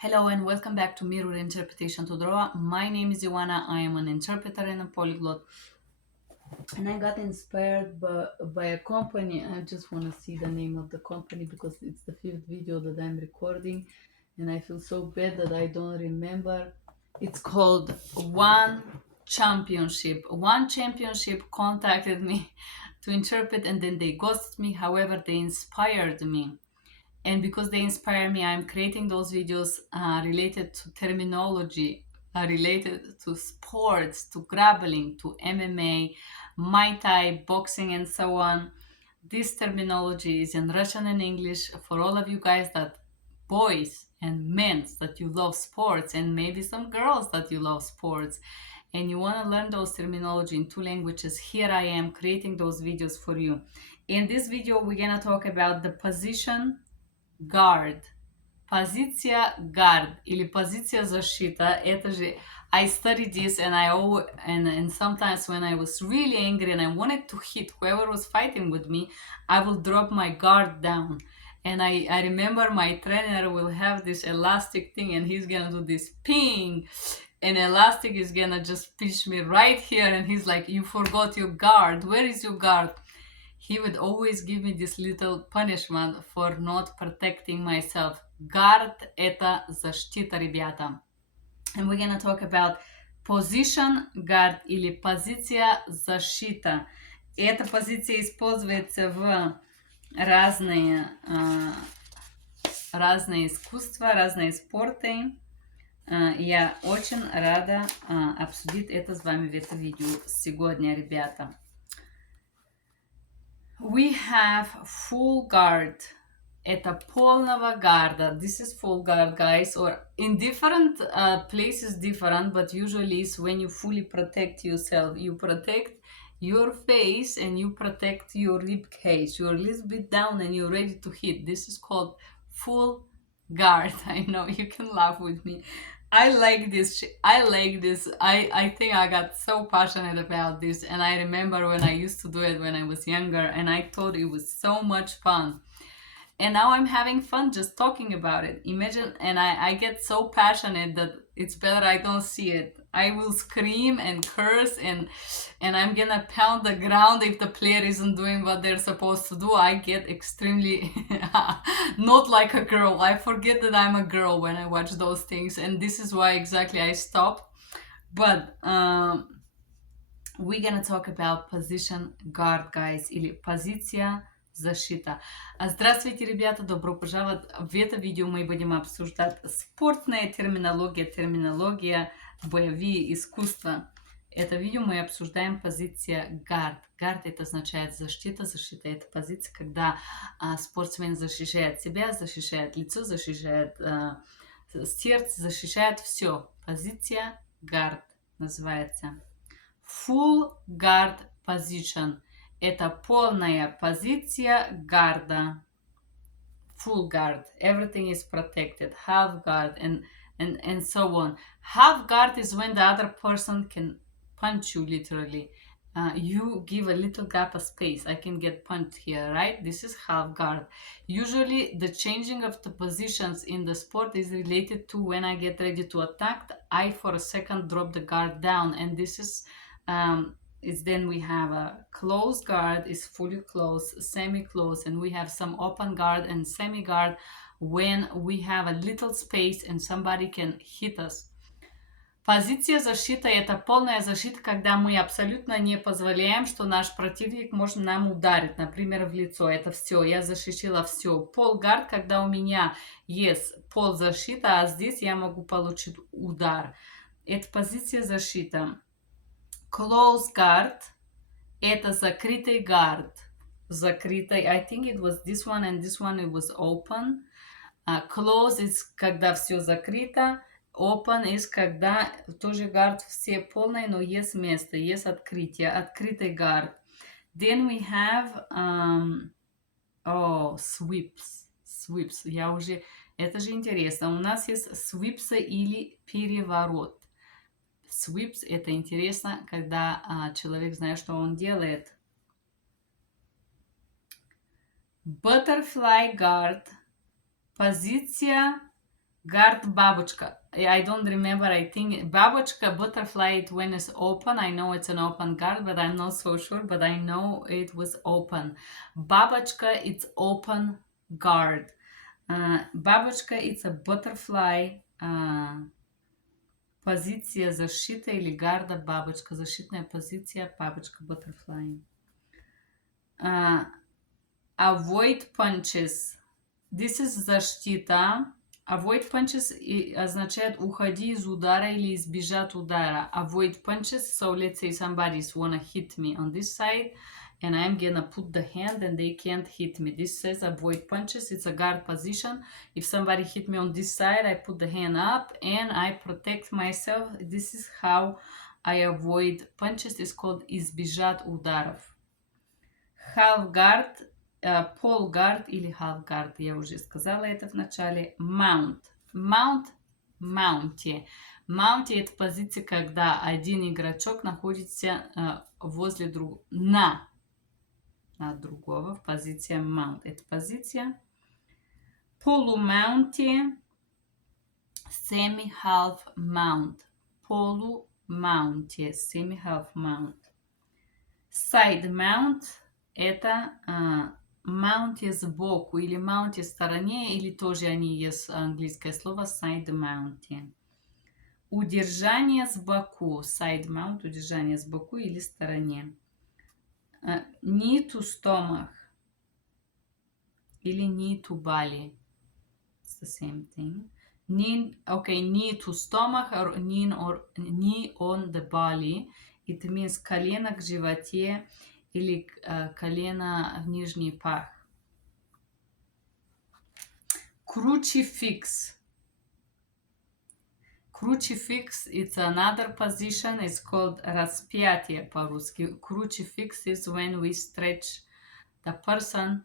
Hello and welcome back to Mirror Interpretation to Draw. My name is Ioana. I am an interpreter and a polyglot. And I got inspired by a company. I just want to see the name of the company because it's the fifth video that I'm recording. And I feel so bad that I don't remember. It's called One Championship. One Championship contacted me to interpret and then they ghosted me. However, they inspired me. And because they inspire me, I'm creating those videos related to terminology, related to sports, to grappling, to MMA, Muay Thai, boxing, and so on. This terminology is in Russian and English for all of you guys that boys and men that you love sports, and maybe some girls that you love sports, and you want to learn those terminology in two languages. Here I am creating those videos for you. In this video, we're gonna talk about the position guard. Позиция guard или позиция защита, это же I studied this and and sometimes when I was really angry and I wanted to hit whoever was fighting with me, I will drop my guard down. And I remember my trainer will have this elastic thing and he's gonna do this ping and elastic is gonna just pinch me right here and he's like, you forgot your guard, where is your guard? He would always give me this little punishment for not protecting myself. Guard – это защита, ребята. And we're gonna talk about position guard или позиция защита. Эта позиция используется в разные искусства, разные спорты. Я очень рада обсудить это с вами в этом видео сегодня, ребята. We have full guard. Это полного гарда. This is full guard, guys. Or in different places different, but usually it's when you fully protect yourself. You protect your face and you protect your rib cage. You're a little bit down and you're ready to hit. This is called full guard. I know you can laugh with me. I like this. I think I got so passionate about this, and I remember when I used to do it when I was younger, and I thought it was so much fun. And now I'm having fun just talking about it. Imagine, and I get so passionate that it's better I don't see it. I will scream and curse and I'm gonna pound the ground if the player isn't doing what they're supposed to do. I get extremely not like a girl. I forget that I'm a girl when I watch those things, and this is why exactly I stopped. But we're gonna talk about position guard, guys, или позиция защита. Здравствуйте, ребята, добро пожаловать. В это видео мы будем обсуждать спортная терминология, боевые искусства. Это видео мы обсуждаем позиция guard. Guard это означает защита. Защита это позиция, когда спортсмен защищает себя, защищает лицо, защищает сердце, защищает все. Позиция guard называется. Full guard position. Это полная позиция гарда. Full guard. Everything is protected. Half guard and so on. Half guard is when the other person can punch you literally. You give a little gap of space. I can get punched here, right? This is half guard. Usually the changing of the positions in the sport is related to when I get ready to attack, I for a second drop the guard down, and this is then we have a closed guard is fully closed, semi-closed, and we have some open guard and semi-guard when we have a little space and somebody can hit us. Позиция защиты – это полная защита, когда мы абсолютно не позволяем, что наш противник может нам ударить, например, в лицо. Это все, я защитила все. Полгард, когда у меня есть ползащита, а здесь я могу получить удар. Это позиция защиты. Close guard – это закрытый guard. Закрытый, I think it was this one and this one it was open. Close is когда все закрыто. Open is когда тоже guard все полные, но есть место, есть открытие, открытый guard. Then we have sweeps. Sweeps. Это же интересно. У нас есть sweeps или переворот. Sweeps – это интересно, когда человек знает, что он делает. Butterfly guard – позиция Guard babushka. I don't remember. I think babushka butterfly it when it's open. I know it's an open guard, but I'm not so sure. But I know it was open. Babushka, it's open guard. Babushka, it's a butterfly. Позиция защита или гарда бабочка. Защитная позиция бабочка butterfly. Avoid punches. This is защита. Avoid punches означает уходи из удара или избежать удара. Avoid punches. So let's say somebody's wanna hit me on this side and I'm gonna put the hand and they can't hit me. This says avoid punches. It's a guard position. If somebody hit me on this side, I put the hand up and I protect myself. This is how I avoid punches. It's called избежать ударов. Half guard. Полгард или half-guard, я уже сказала это в начале. Mount. Mounty. Mounty это позиция, когда один игрочок находится возле другого, на другого, в позиции mount. Это позиция. Полумаунти, semi-half mount. Полумаунти, semi-half mount. Side mount это маунти сбоку или маунти в стороне, или тоже они есть английское слово side mounty. Удержание сбоку, side mount, удержание сбоку или стороне. Knee to stomach или knee to belly. It's the same thing. Knee to stomach or knee on the belly. It means колено к животе или колено в нижний пах. Crucifix. Crucifix, it's another position. It's called распятие по-русски. Crucifix is when we stretch the person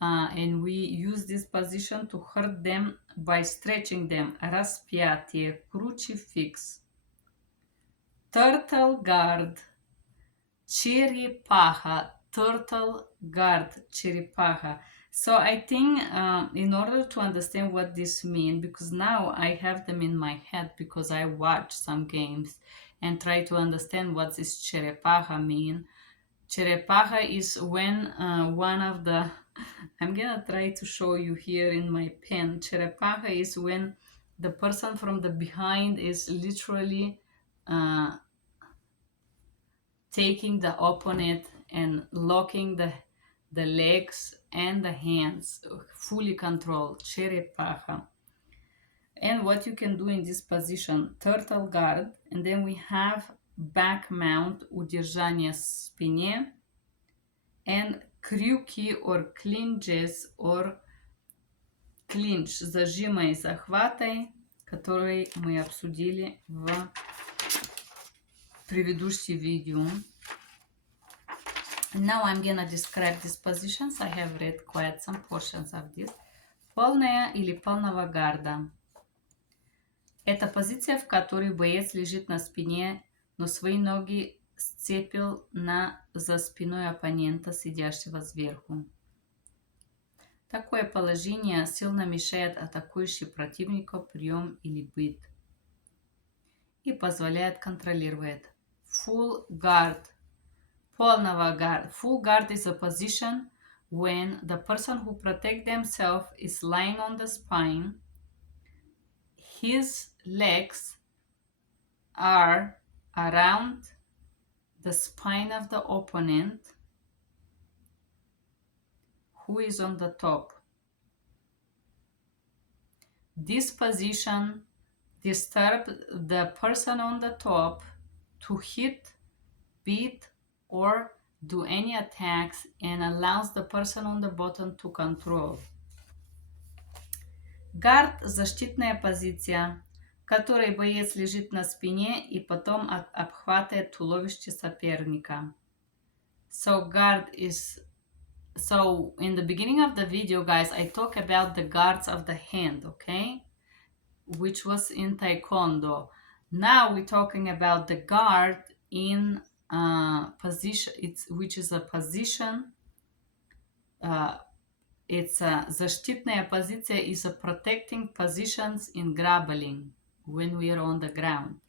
and we use this position to hurt them by stretching them. Распятие. Crucifix. Turtle guard. Черепаха, turtle guard, черепаха. So I think in order to understand what this means, because now I have them in my head because I watch some games and try to understand what this черепаха mean. Черепаха is when one of the, I'm gonna try to show you here in my pen. Черепаха is when the person from the behind is literally taking the opponent and locking the legs and the hands, fully controlled, черепаха. And what you can do in this position, turtle guard, and then we have back mount, удержание спине, and крюки or clinches or clinch, зажимы и захваты, которые мы обсудили в предыдущем видео. Now I'm gonna describe these positions. I have read quite some portions of this. Полная или полного гарда. Это позиция, в которой боец лежит на спине, но свои ноги сцепил за спиной оппонента, сидящего сверху. Такое положение сильно мешает атакующему противнику прием или бит и позволяет контролировать. Full guard. Полного guard. Full guard is a position when the person who protects themselves is lying on the spine. His legs are around the spine of the opponent who is on the top. This position disturbs the person on the top to hit, beat, or do any attacks and allows the person on the bottom to control. Гард – защитная позиция, в которой боец лежит на спине и потом обхватывает туловище соперника. So in the beginning of the video, guys, I talk about the guards of the hand, okay? Which was in Taekwondo. Now we're talking about the guard in position, which is a position It's a защитная позиция is a protecting positions in grappling when we are on the ground.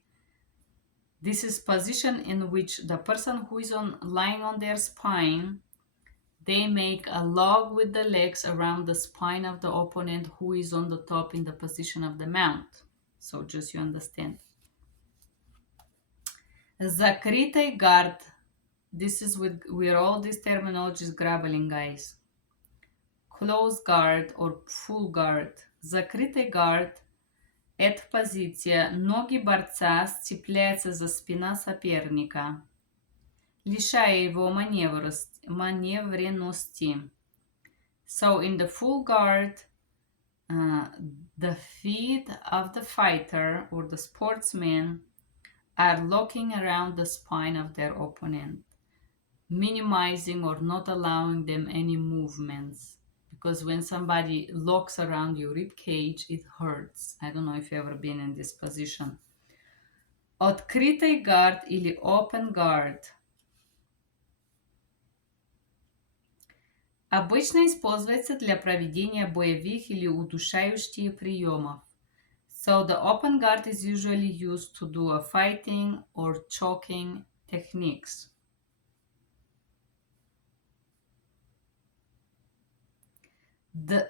This is position in which the person who is lying on their spine, they make a log with the legs around the spine of the opponent who is on the top in the position of the mount. So just you understand. Закрытый guard. This is with all these terminologies grappling, guys. Close guard or full guard. Закрытый guard – это позиция. Ноги борца сцепляются за спина соперника, лишая его маневренности. So in the full guard, the feet of the fighter or the sportsman are locking around the spine of their opponent, minimizing or not allowing them any movements. Because when somebody locks around your rib cage, it hurts. I don't know if you've ever been in this position. Открытый guard или open guard обычно используется для проведения боевых или удушающих приемов. So the open guard is usually used to do a fighting or choking techniques.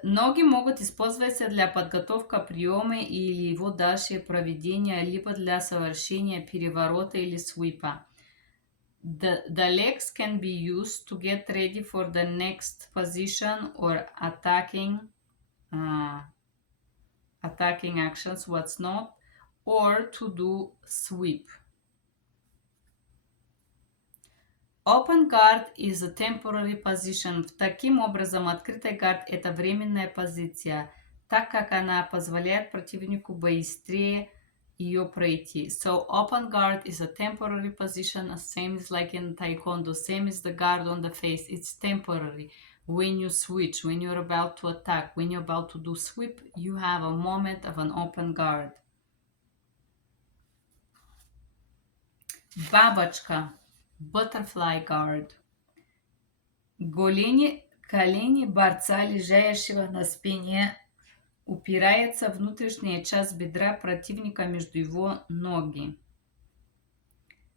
Ноги могут использоваться для подготовки приема или его дальше проведения, либо для совершения переворота или свипа. The legs can be used to get ready for the next position or attacking actions, what's not, or to do sweep. Open guard is a temporary position. Таким образом, открытый гард – это временная позиция, так как она позволяет противнику быстрее ее пройти. So, open guard is a temporary position, same as like in taekwondo, same as the guard on the face. It's temporary. When you switch, when you're about to attack, when you're about to do sweep, you have a moment of an open guard. Бабочка. Butterfly guard. Колени борца, лежащего на спине, упирается внутренняя часть бедра противника между его ноги.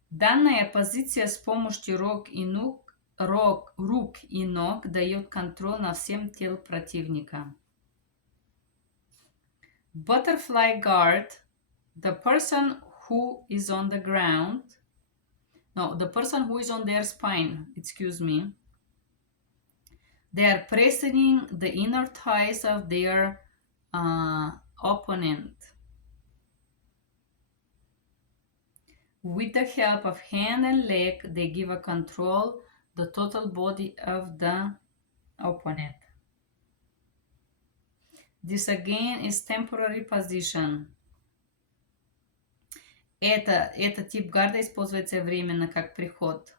Данная позиция с помощью рук и ног дает контроль над всем телом противника. Butterfly guard. The person who is on the ground. No, the person who is on their spine, excuse me. They are pressing the inner thighs of their opponent. With the help of hand and leg, they give a control the total body of the opponent. This again is temporary position. Этот тип гарда используется временно как приход.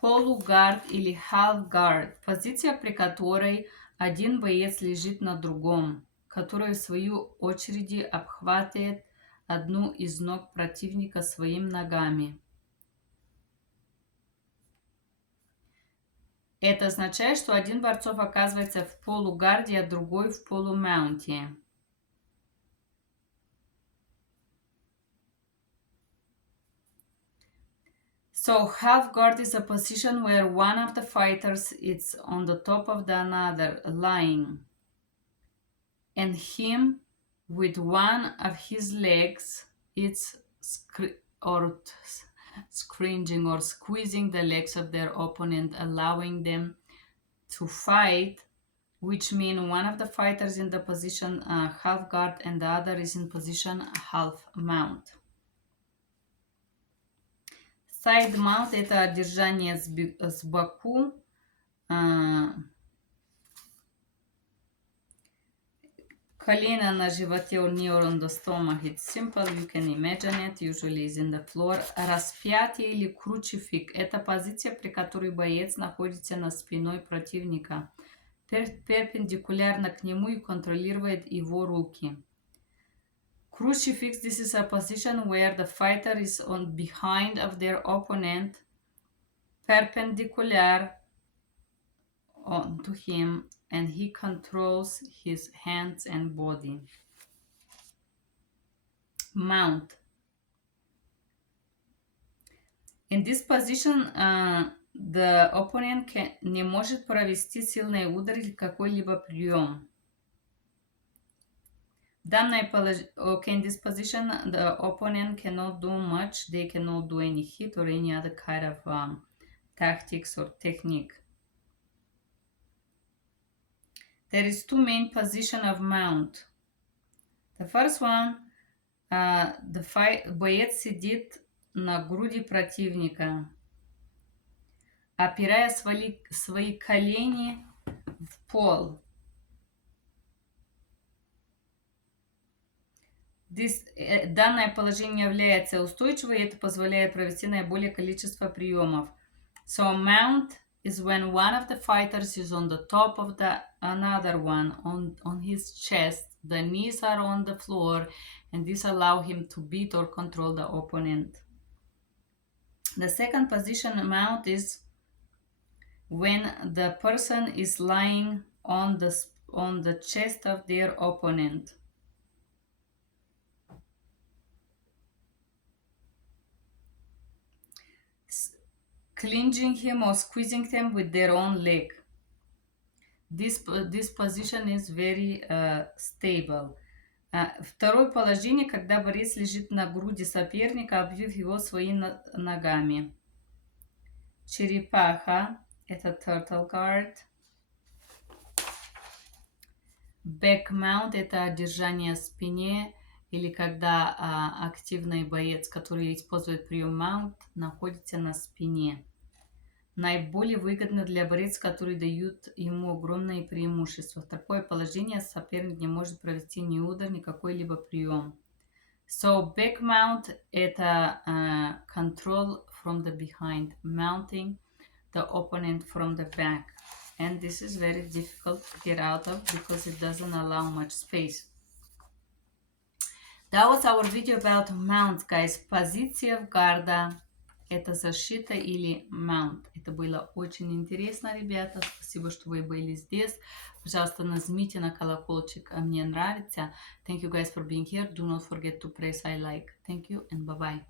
Полугард или half guard – позиция, при которой один боец лежит на другом, который в свою очередь обхватывает одну из ног противника своими ногами. Это означает, что один борцов оказывается в полугарде, а другой в полумаунте. So half guard is a position where one of the fighters is on the top of the another, lying, and him with one of his legs is scringing or squeezing the legs of their opponent, allowing them to fight, which means one of the fighters in the position half guard and the other is in position half mount. Side mount – это держание с боку. Колено на животе or knee on the stomach. It's simple, you can imagine it. Usually is in the floor. Распятие или кручефик – это позиция, при которой боец находится на спиной противника, перпендикулярно к нему и контролирует его руки. Crucifix, this is a position where the fighter is on behind of their opponent, perpendicular onto him, and he controls his hands and body. Mount. In this position, the opponent не может провести сильные удары или какой-либо прием. Okay, in this position, the opponent cannot do much. They cannot do any hit or any other kind of tactics or technique. There is two main positions of mount. The first one, боец сидит на груди противника, опирая свои колени в пол. Данное положение является устойчивым, и это позволяет провести наиболее количество приемов. So mount is when one of the fighters is on the top of the another one on his chest. The knees are on the floor, and this allows him to beat or control the opponent. The second position mount is when the person is lying on the chest of their opponent. Clinching him or squeezing them with their own leg. This position is very stable. Второе положение, когда борец лежит на груди соперника, обвив его своими ногами. Черепаха – это turtle guard. Back mount – это держание спине, или когда активный боец, который использует прием mount, находится на спине. Наиболее выгодно для борец, который дают ему огромное преимущество. В такое положение соперник не может провести ни удар, ни какой-либо прием. So back mount – это control from the behind, mounting the opponent from the back. And this is very difficult to get out of because it doesn't allow much space. That was our video about mount, guys. Позиция в гарда. Это защита или mount. Это было очень интересно, ребята. Спасибо, что вы были здесь. Пожалуйста, нажмите на колокольчик. Мне нравится. Thank you guys for being here. Do not forget to press I like. Thank you and bye-bye.